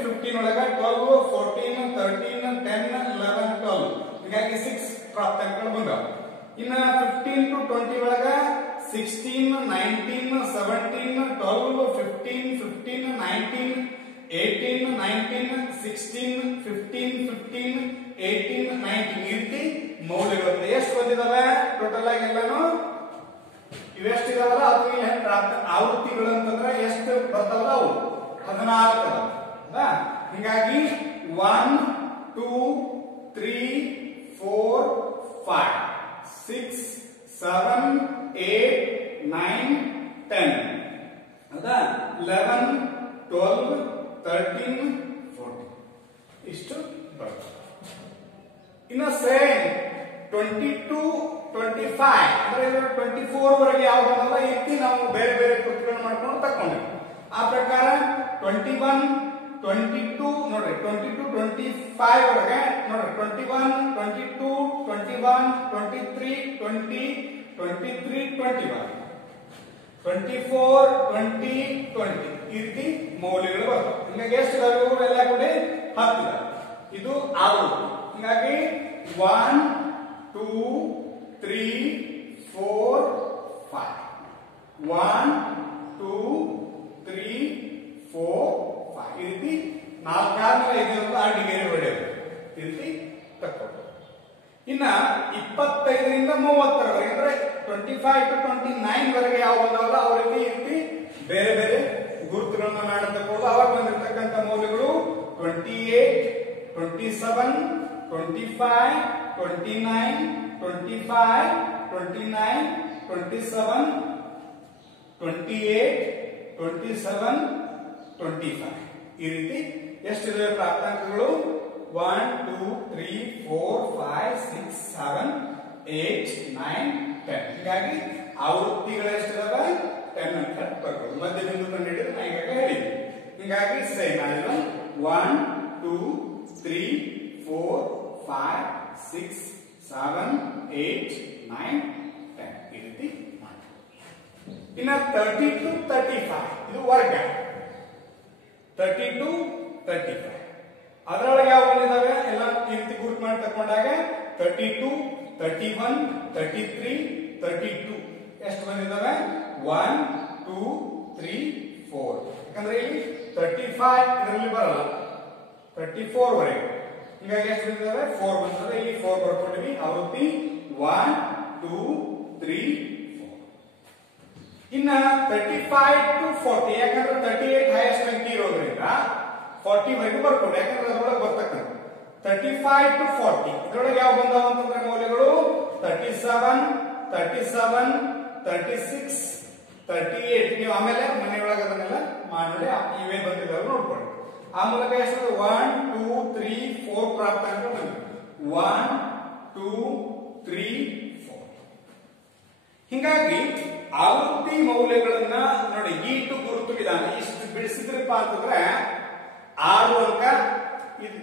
15 ಒಳಗ 12 14 13 10 11 12 ಹೀಗಾಗಿ 6 ಪ್ರಾಪ್ತಾಂಕಗಳು ಬಂದವು. ಇನ್ನ 15 to 20 ಒಳಗ 16 19 17 12 15 15 19 18 19 16 15 15 18 19 ಈ ರೀತಿ ಮೌಲ್ಯಗಳು ಎಷ್ಟು ಬಂದಿದಾವೆ ಟೋಟಲ್ ಆಗಿ ಎಲ್ಲಾನು ಇವೆಷ್ಟಿದಾವಲ್ಲ ಅದು ಇಲ್ಲಿ ಆವೃತ್ತಿಗಳು ಅಂತಂದ್ರೆ ಎಷ್ಟು ಬರ್ತಾವಲ್ಲ ಅವು 14 ಅದ. ಹಿಂಗಾಗಿ 1 2 3 4 5 6 7 8 9 10 ಹೌದಾ 11 12 13 14 ಇಷ್ಟು ಬರ್ತದೆ. ಇನ್ನು ಸೇಮ್ 22 25 ಅಂದ್ರೆ 24 ವರೆಗೆ ಯಾವ ಬಂದಲ್ಲ ಈ ರೀತಿ ನಾವು ಬೇರೆ ಬೇರೆ ಕೃತಿಗಳನ್ನು ಮಾಡ್ಕೊಂಡು ತಕೊಂಡ್ವಿ. ಆ ಪ್ರಕಾರ 21 22 ನೋಡ್ರಿ 22 25 ವರೆಗೆ ನೋಡ್ರಿ 21 22 21 23 20 23 21 24 20 20 ಈ ರೀತಿ ಮೌಲ್ಯಗಳು ಬರ್ತವೆ. ಹಿಂಗಾಗಿ ಎಷ್ಟು ಇದಾವೆ ಎಲ್ಲ ಕೂಡ 10 ಇದಾವೆ. ಇದು ಆವೃತ್ತಿ. ಹಿಂಗಾಗಿ 1 2 3 4 5 1 2 3 4 5 ಈ ರೀತಿ 4 ಆದ್ಮೇಲೆ 5 ಡಿಗ್ರಿ ಹೊಡೆಯೋದು ಈ ರೀತಿ ತಕ್ಕೊಂಡು. ಇನ್ನ 25 ರಿಂದ 30 ರವರೆಗೆ ಅಂದ್ರೆ 25 to 29 ವರೆಗೆ ಯಾವ ಬಂದವಲ್ಲ ಅವ್ರ ರೀತಿ ಈ ರೀತಿ ಬೇರೆ ಬೇರೆ ಗುರುತುಗಳನ್ನ ಮಾಡತಕ್ಕೋದು. ಅವಾಗ ಬಂದಿರತಕ್ಕಂತ ಮೌಲ್ಯಗಳು 28 27 25 29 25 29 27 28 27 25 ಈ ರೀತಿ ಎಷ್ಟಿದೆ ಪ್ರಾಪ್ತಾಂಕಗಳು 1 2 3 4 5 6 7 8 9 10 ಹೀಗಾಗಿ ಆವೃತ್ತಿಗಳು ಎಷ್ಟಿದಾವೆ 10 ಅಂತ ಬರ್ಬೋದು. ಮಧ್ಯ ಬಿಂದು ಕಂಡುಹಿಡಿದು ನಾ ಈಗಾಗಲೇ ಹೇಳಿದ್ದೆ. ಹೀಗಾಗಿ ಸೇಮ್ ಆಗಿರೋ 1 2 3 4 5 6 7 8 9 10 ಈ ರೀತಿ ಮಾಡಿ. ಇನ್ನ 30 to 35 ಇದು ವರ್ಗ 30 to 35 ಅದರೊಳಗೆ ಯಾವ ಬಂದಿದ್ದಾವೆ ಎಲ್ಲ ಈ ರೀತಿ ಗುರುತು ಮಾಡಿ ತಕೊಂಡಾಗ 32 31 33 32 ಎಷ್ಟು ಬಂದಿದ್ದಾವೆ 1 2 3 4 ಯಾಕಂದ್ರೆ ಇಲ್ಲಿ 35 ಇದರಲ್ಲಿ ಬರಲ್ಲ 34 ವರೆಗೆ ಹೀಗಾಗಿ ಎಷ್ಟು ಬಂದಿದ್ದಾವೆ 4 ಬಂದಿದೆ. ಇಲ್ಲಿ 4 ಬರ್ಕೊಂಡಿವಿ. ಆವೃತ್ತಿ 1 2 3 4. ಇನ್ನ 35 to 40 ಯಾಕಂದ್ರೆ 38 ಹೈಯೆಸ್ಟ್ ಅಂಕಿ ಇರೋದ್ರಿಂದ 40 ವರೆಗೂ ಬರ್ಕೊಂಡು ಯಾಕಂದ್ರೆ ಅದರೊಳಗೆ ಬರ್ತಕ್ಕಂಥ 35 to 40 ಇದರೊಳಗೆ ಯಾವ ಬಂದಾವ ಅಂತಂದ್ರೆ ಮೌಲ್ಯಗಳು 37 37 36 38 ನೀವು ಆಮೇಲೆ ಮನೆಯೊಳಗೆ ಅದನ್ನೆಲ್ಲ ಮಾಡಿ ಇವೇ ಬಂದಿದ್ದಾವೆ ನೋಡ್ಕೊಳ್ಳಿ. ಆ ಮೂಲಕ ಎಷ್ಟು 1 2 3 4 ಪ್ರಾಪ್ತಾಂಕ ಬಂದಿದೆ 1 2 3 4. ಹಿಂಗಾಗಿ ಆವೃತ್ತಿ ಮೌಲ್ಯಗಳನ್ನ ನೋಡಿ ಈಟು ಗುರುತು ವಿಧಾನ ಇಷ್ಟು ಬಿಡಿಸಿದ್ರಪ್ಪ ಅಂತಂದ್ರೆ 6 ಅಂಕ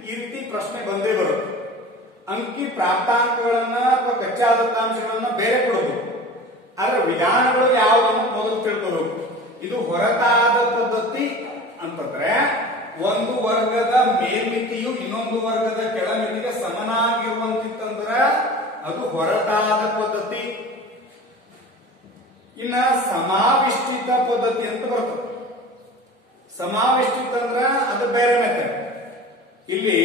ಈ ರೀತಿ ಪ್ರಶ್ನೆ ಬಂದೇ ಬರುತ್ತೆ. ಅಂಕಿ ಪ್ರಾಪ್ತಾಂಕಗಳನ್ನ ಅಥವಾ ಕಚ್ಚಾ ದತ್ತಾಂಶಗಳನ್ನ ಬೇರೆ ಕೊಡಬಹುದು. ಆದ್ರೆ ವಿಧಾನಗಳು ಯಾವುದನ್ನು ಮೊದಲು ತಿಳ್ಕೋಬೇಕು. ಇದು ಹೊರತಾದ ಪದ್ಧತಿ ಅಂತಂದ್ರೆ ಒಂದು ವರ್ಗದ ಮೇಲ್ಮಿತಿಯು ಇನ್ನೊಂದು ವರ್ಗದ ಕೆಳಮಿತಿಗೆ ಸಮನಾಗಿರುವಂತಿತ್ತಂದ್ರೆ ಅದು ಹೊರತಾದ ಸಮಾವೇಷ್ಟಿತ ಅಂದ್ರ ಅದು ಬೇರೆ ಮೆಥಡ್. ಇಲ್ಲಿ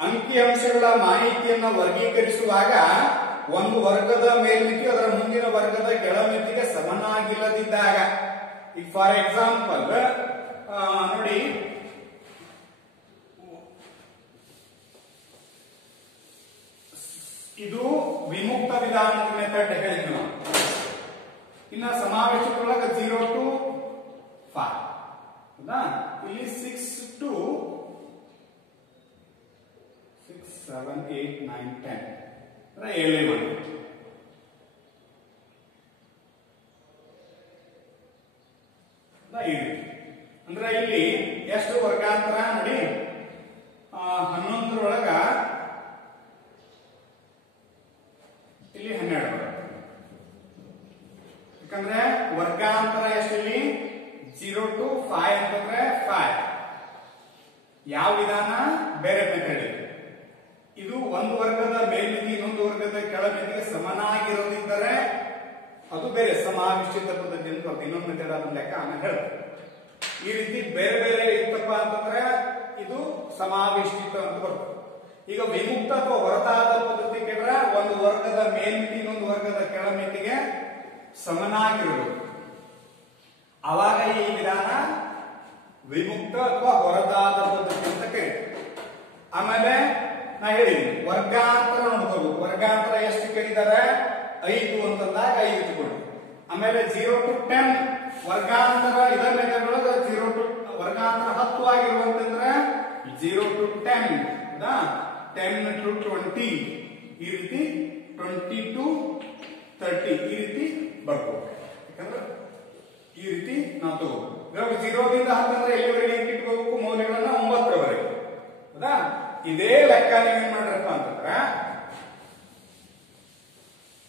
ಅಂಕಿಅಂಶಗಳ ಮಾಹಿತಿಯನ್ನ ವರ್ಗೀಕರಿಸುವಾಗ ಒಂದು ವರ್ಗದ ಮೇಲ್ಮಿತಿ ಅದರ ಮುಂದಿನ ವರ್ಗದ ಕೆಳಮಿತಿಗೆ ಸಮನಾಗಿಲ್ಲದಿದ್ದಾಗ, ಈಗ ಫಾರ್ ಎಕ್ಸಾಂಪಲ್ ನೋಡಿ, ಇದು ವಿಮುಕ್ತ ವಿಧಾನದ ಮೆಥಡ್ ಹೇಳಿದ್ವಿ ನಾವು. ಇನ್ನ ಸಮಾವೇಶದೊಳಗ 0 to 5 ಹೌದಾ, ಇಲ್ಲಿ 6 to 6, 7, 8, 9, 10 ಅಂದ್ರೆ 7 ಮಾಡಿ. ಅಂದ್ರೆ ಇಲ್ಲಿ ಎಷ್ಟು ವರ್ಗಾಂತರ ನೋಡಿ, 11ರೊಳಗ ಇಲ್ಲಿ 12 ಬರುತ್ತೆ. ಯಾಕಂದ್ರೆ ವರ್ಗಾಂತರ ಎಷ್ಟು ಇಲ್ಲಿ 0 to 5 ಅಂತಂದ್ರೆ 5. ಯಾವ ವಿಧಾನ ಬೇರೆ ಮೆಥಡ್. ಇದು ಒಂದು ವರ್ಗದ ಮೇಲ್ಮಿತಿ ಇನ್ನೊಂದು ವರ್ಗದ ಕೆಳಮಿತಿಗೆ ಸಮನಾಗಿರೋದಿದ್ದರೆ ಅದು ಬೇರೆ ಸಮಾವಿಷ್ಟಿತ ಪದ್ಧತಿ ಅಂತ ಬರ್ತದೆ. ಇನ್ನೊಂದು ಮೆಥಡ್ ಅದನ್ನ ಲೆಕ್ಕ ಆಮೇಲೆ ಹೇಳ್ತಾರೆ. ಈ ರೀತಿ ಬೇರೆ ಬೇರೆ ಇತ್ತಪ್ಪ ಅಂತಂದ್ರೆ ಇದು ಸಮಾವಿಷ್ಟಿತ ಅಂತ ಬರ್ತದೆ. ಈಗ ವಿಮುಕ್ತ ಅಥವಾ ಹೊರತಾದ ಪದ್ಧತಿ ಕೇಳಿದ್ರೆ ಒಂದು ವರ್ಗದ ಮೇಲ್ಮಿತಿ ಇನ್ನೊಂದು ವರ್ಗದ ಕೆಳಮಿತಿಗೆ ಸಮನಾಗಿರುವುದು, ಅವಾಗ ಈ ವಿಧಾನ ವಿಮುಕ್ತ ಅಥವಾ ಹೊರತಾದ ಪದ್ಧತಿ ಅಂತ ಕರೀತಾರೆ. ಆಮೇಲೆ ನಾ ಹೇಳಿದ್ದೀನಿ ವರ್ಗಾಂತರ ನೋಡ್ಕೋಬೇಕು. ವರ್ಗಾಂತರ ಎಷ್ಟು ಕೇಳಿದಾರೆ 5 ಅಂತಂದಾಗ 5 ಇಟ್ಕೊಳ್ಳಿ. ಆಮೇಲೆ 0 to 10 ವರ್ಗಾಂತರ ಇದರ ಮೆಥಡ್ಗಳೊಳಗೆ 0 to ವರ್ಗಾಂತರ 10 ಆಗಿರುವಂತಂದ್ರೆ 0 to 10 10 to 20 ಈ ರೀತಿ 20 to 30 ಈ ರೀತಿ ಬರ್ಬೋದು. ಯಾಕಂದ್ರೆ ಈ ರೀತಿ ನಾವು ತಗೋಬೇಕು. ಇವಾಗ 0 ದಿಂದ 10 ಅಂದ್ರೆ ಎಲ್ಲಿವರೆಗೆ ಇಟ್ಕೋಬೇಕು ಮೌಲ್ಯಗಳನ್ನ 9ರವರೆಗೆ ಹೌದಾ. ಇದೇ ಲೆಕ್ಕ ಏನ್ ಮಾಡ್ರಪ್ಪ ಅಂತಂದ್ರೆ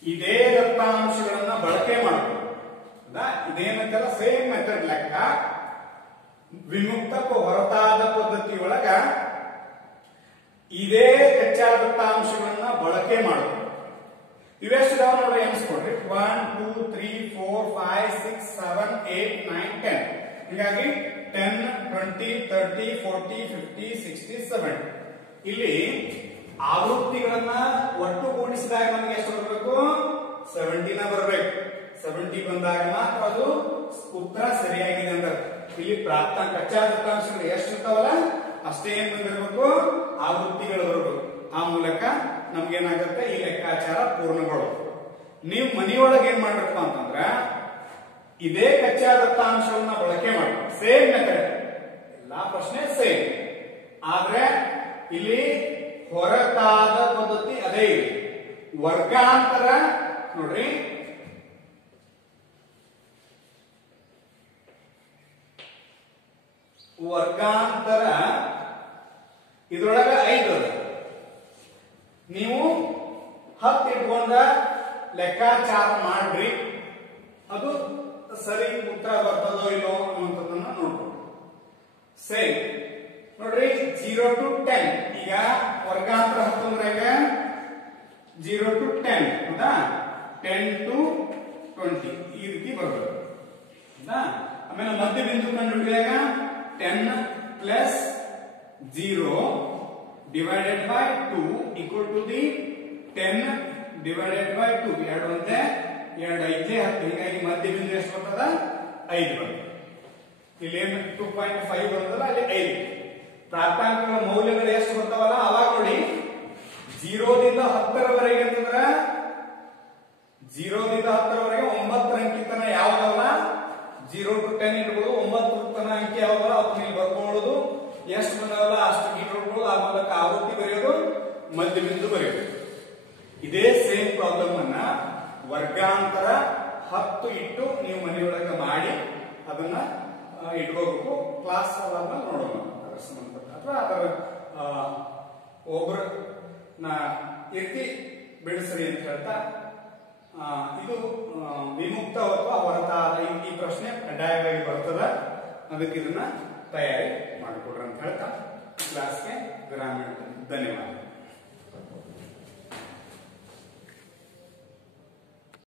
ಇದೇ ದತ್ತಾಂಶಗಳನ್ನ ಬಳಕೆ ಮಾಡಬೇಕು. ಇದೇನಂತೆಲ್ಲ ಸೇಮ್ ಮೆಥಡ್ ಲೆಕ್ಕ ವಿಮುಕ್ತ ಹೊರತಾದ ಪದ್ಧತಿಯೊಳಗ ಇದೇ ಕಚ್ಚಾ ದತ್ತಾಂಶಗಳನ್ನ ಬಳಕೆ ಮಾಡಬೇಕು. ಇವೆಷ್ಟು ನೋಡಿ ಎಣಿಸ್ಕೊಡ್ರಿ. 1, 2, 3, 4, 5, 6, 7, 8, 9, 10. ಹೀಗಾಗಿ 10, 20, 30, 40, 50, 60, 70. ಇಲ್ಲಿ ಆವೃತ್ತಿಗಳನ್ನ ಒಟ್ಟು ಕೂಡಿಸಿದಾಗ ನಮಗೆ ಎಷ್ಟು ಬರಬೇಕು 70 ಬರಬೇಕು. 70 ಬಂದಾಗ ಮಾತ್ರ ಅದು ಉತ್ತರ ಸರಿಯಾಗಿದೆ ಅಂತ. ಇಲ್ಲಿ ಪ್ರಾಪ್ತಾಂಕ ಕಚ್ಚಾ ದತ್ತಾಂಶಗಳು ಎಷ್ಟು ಇರ್ತಾವಲ್ಲ ಅಷ್ಟೇ ಏನ್ ಬಂದಿರಬೇಕು ಆವೃತ್ತಿಗಳು ಬರಬೇಕು. ಆ ಮೂಲಕ ನಮ್ಗೇನಾಗುತ್ತೆ ಈ ಲೆಕ್ಕಾಚಾರ ಪೂರ್ಣಗೊಳ್ಳುತ್ತೆ. ನೀವು ಮನೆಯೊಳಗೆ ಏನ್ ಮಾಡ್ರಪ್ಪ ಅಂತಂದ್ರ ಇದೇ ಕಚ್ಚಾ ದತ್ತಾಂಶವನ್ನ ಬಳಕೆ ಮಾಡಬೇಕು. ಸೇಮ್ ಮೆಥಡ್, ಎಲ್ಲಾ ಪ್ರಶ್ನೆ ಸೇಮ್. ಆದ್ರೆ ಇಲ್ಲಿ ಹೊರತಾದ ಪದ್ಧತಿ ಅದೇ ಇದೆ. ವರ್ಗಾಂತರ ನೋಡ್ರಿ, ವರ್ಗಾಂತರ ಇದ್ರೊಳಗ 5 ಅದ. ನೀವು 10 ಇಟ್ಕೊಂಡ ಲೆಕ್ಕಾಚಾರ ಮಾಡ್ರಿ, ಅದು ಸರಿ ಉತ್ತರ ಬರ್ತದೋ ಇಲ್ಲೋ ಅನ್ನುವಂಥದ್ದನ್ನ ನೋಡ್ಬೋದು. ಸೇಮ್ ನೋಡ್ರಿ 0 to 10. ಈಗ ವರ್ಗಾಂತರ 10 ಅಂದ್ರೆ 0 to 10 ಹೌದಾ, 10 to 20 ಈ ರೀತಿ ಬರಬೇಕು ಹೌದಾ. ಆಮೇಲೆ ಮಧ್ಯ ಬಿಂದು ಕಂಡು ಹಿಡಿದಾಗ 10 plus 0 divided by 2 equal to the 10 divided by 2. 2 ಒಂದೇ 2 5 10. ಹೀಗಾಗಿ ಮಧ್ಯ ಬಿಂದು ಎಷ್ಟು ಬರ್ತದ 5 ಬರ್ತದೆ. ಇಲ್ಲಿ ಏನು 2.5 ಬರ್ತದಲ್ಲ ಅಲ್ಲಿ 5. ಪ್ರಾಪ್ತಾಂಕಗಳ ಮೌಲ್ಯಗಳು ಎಷ್ಟು ಬರ್ತಾವಲ್ಲ ಅವಾಗ ನೋಡಿ 0 ದಿಂದ 10ರವರೆಗೆ ಅಂತಂದ್ರೆ 0 ದಿಂದ 10ರವರೆಗೆ 9 ಅಂಕಿತನ ಯಾವ್ದವಲ್ಲ 0 to 10 ಇಟ್ಬೋದು. 9 ತನ ಅಂಕಿ ಯಾವ್ದಲ್ಲ ಅದನ್ನ ಇಲ್ಲಿ ಬರ್ಕೊಳ್ಳೋದು. ಎಷ್ಟು ಬಂದವಲ್ಲ ಅಷ್ಟು ಇಟ್ಕೊಳ್ಳೋದು. ಆ ಮೂಲಕ ಆವೃತ್ತಿ ಬರೆಯೋದು, ಮಧ್ಯ ಬಿಂದು ಬರೆಯೋದು. ಇದೇ ಸೇಮ್ ಪ್ರಾಬ್ಲಮ್ ಅನ್ನ ವರ್ಗಾಂತರ 10 ಇಟ್ಟು ನೀವು ಮನೆಯೊಳಗೆ ಮಾಡಿ ಅದನ್ನ ಇಟ್ಕೋಬೇಕು. ಕ್ಲಾಸ್ ಆದ್ಮೇಲೆ ನೋಡೋಣ ಅದರ ಸಂಬಂಧಪಟ್ಟ ಅಥವಾ ಅದರ ಒಬ್ಬರು ಎತ್ತಿ ಬಿಡಿಸ್ರಿ ಅಂತ ಹೇಳ್ತಾ ಇದು ವಿಮುಕ್ತ ಅಥವಾ ಹೊರತಾದ ಈ ಪ್ರಶ್ನೆ ಕಡ್ಡಾಯವಾಗಿ ಬರ್ತದ. ಅದಕ್ಕೆ ಇದನ್ನ ತಯಾರಿ ಮಾಡಿಕೊಡ್ರಿ ಅಂತ ಹೇಳ್ತಾ ಕ್ಲಾಸ್ಗೆ ವಿರಾಮ. ಧನ್ಯವಾದ.